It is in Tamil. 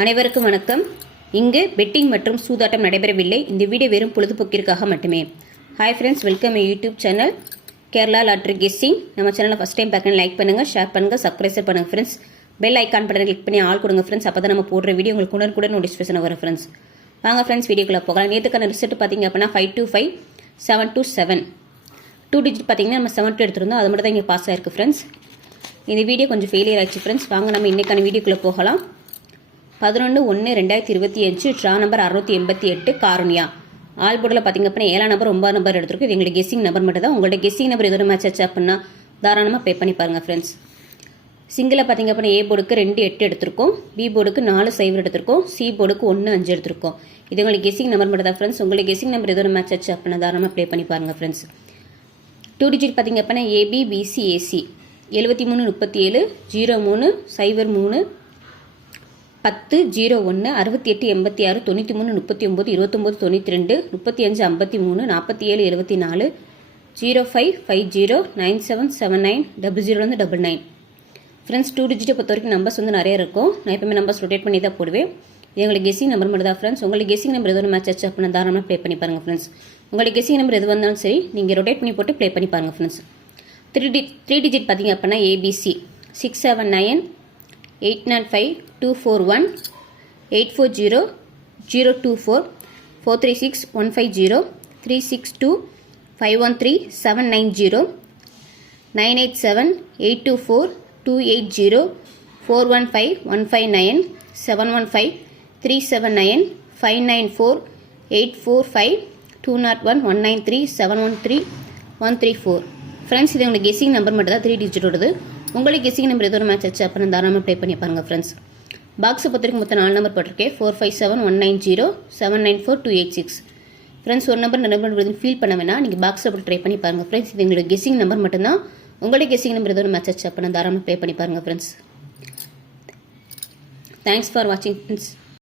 அனைவருக்கும் வணக்கம். இங்கு பெட்டிங் மற்றும் சூதாட்டம் நடைபெறவில்லை. இந்த வீடியோ வெறும் பொழுதுபோக்கிற்காக மட்டுமே. Hi friends, welcome YouTube channel Kerala lottery guessing. நம்ம சேனலை ஃபஸ்ட் டைம் பார்க்க லைக் பண்ணுங்கள், ஷேர் பண்ணுங்கள், சப்ஸ்கிரைப் பண்ணுங்கள் ஃப்ரெண்ட்ஸ். பெல் ஐக்கான் பட்டனை கிளிக் பண்ணி ஆள் கொடுங்க ஃப்ரெண்ட்ஸ். அப்போ தான் நம்ம போடுற வீடியோ உங்களுக்கு உடனுக்குடன் நோட்டிஃபிகேஷன் வரும் ஃப்ரெண்ட்ஸ். வாங்க ஃப்ரெண்ட்ஸ், வீடியோக்குள்ளே போகலாம். நேற்றுக்கான ரிசல்ட் பார்த்தீங்க அப்படின்னா 525 727 2 டிஜிட் பார்த்தீங்கன்னா நம்ம 7 எடுத்துருந்தோம். அது மட்டும் தான் இங்கே பாஸ் ஆயிருக்கு ஃப்ரெண்ட்ஸ். இந்த வீடியோ கொஞ்சம் ஃபெயிலியர் ஆயிடுச்சு ஃப்ரெண்ட்ஸ். வாங்க நம்ம இன்றைக்கான வீடியோக்குள்ளே போகலாம். 11/1/2025 ட்ரா நம்பர் 688 காருண்யா. ஆல் போர்டில் பார்த்தீங்க அப்படின்னா 7ஆம் நம்பர் 9 நம்பர் எடுத்துருக்கு. இது எங்களுக்கு கெஸ்ஸிங் நம்பர் மட்டும் தான். உங்கள்ட்ட கெஸ்ஸிங் நம்பர் எதோ மேட்ச் ஆச்சு அப்படின்னா தாராளமாக ப்ளே பண்ணி பாருங்கள் ஃப்ரெண்ட்ஸ். சிங்கிளில் பார்த்தீங்க அப்படின்னா ஏ போர்டுக்கு 2 8 எடுத்திருக்கோம், பி போர்டுக்கு 4 0 எடுத்திருக்கோம், சி போர்டுக்கு 1 5 எடுத்திருக்கோம். இது உங்களுக்கு கெஸ்ஸிங் நம்பர் மட்டும் தான் ஃப்ரெண்ட்ஸ். உங்களுக்கு கெஸ்ஸிங் நம்பர் எதோ மேட்ச் ஆச்சு அப்படின்னா தாராளமாக ப்ளே பண்ணி பாருங்கள் ஃப்ரெண்ட்ஸ். 2 டிஜிட் பார்த்தீங்க அப்படின்னா ஏபி பிசி ஏசி 73 37 03 03 10 01 68 86 93 39 29 92 35 53 47 74 05 50 97 79 00 99. ஃப்ரெண்ட்ஸ் 2 டிஜிட்டை பொறுத்த வரைக்கும் நம்பர்ஸ் வந்து நிறைய இருக்கும். நான் எப்பவுமே நம்பர்ஸ் ரொட்டேட் பண்ணி தான் போடுவேன். இது உங்களுக்கு கெஸ்ஸிங் நம்பர் மட்டும் தான் ஃப்ரெண்ட்ஸ். உங்களுக்கு கெஸ்ஸிங் நம்பர் எதுவும் மேட்ச் ஆச்சு அப்படின்னா தாராளமாக ப்ளே பண்ணி பாருங்கள் ஃப்ரெண்ட்ஸ். உங்களுக்கு கெஸ்ஸிங் நம்பர் எது வந்தாலும் சரி நீங்கள் ரொட்டேட் பண்ணி போட்டு ப்ளே பண்ணி பாருங்கள் ஃப்ரெண்ட்ஸ். 3 டிஜிட் பார்த்தீங்க அப்படின்னா ஏபிசி 679 805 241 840 024 436 150 362 513 790 987 824 280 415 159 715 379 594 845 201 193 713 134. ஃப்ரெண்ட்ஸ், இது உங்களுக்கு கெஸ்ஸிங் நம்பர் மட்டும் தான் 3 டிஜிட்டோடது. உங்களுக்கு கெஸ்ஸிங் நம்பர் எதோ மேட்ச் ஆச்சு அப்படின்னு தாராளமாக ப்ளே பண்ணி பாருங்கள் ஃப்ரெண்ட்ஸ். பாக்ஸை பொறுத்த வரைக்கும் மொத்தம் 4 நம்பர் போட்டிருக்கேன். 457 190 794 286. ஃப்ரெண்ட்ஸ், ஒரு நம்பர் நம்பர் ஃபீல் பண்ண வேணா, நீங்கள் பாக்ஸை போட்டு ட்ரை பண்ணி பாருங்கள் ஃப்ரெண்ட்ஸ். இது உங்களுக்கு கெஸ்ஸிங் நம்பர் மட்டும்தான். உங்களுடைய கெஸ்ஸிங் நம்பர் எதோ மேட்ச் ஆச்சு அப்படின்னா தாராளமாக ப்ளே பண்ணி பாருங்கள் ஃப்ரெண்ட்ஸ். தேங்க்ஸ் ஃபார் வாட்சிங் ஃப்ரெண்ட்ஸ்.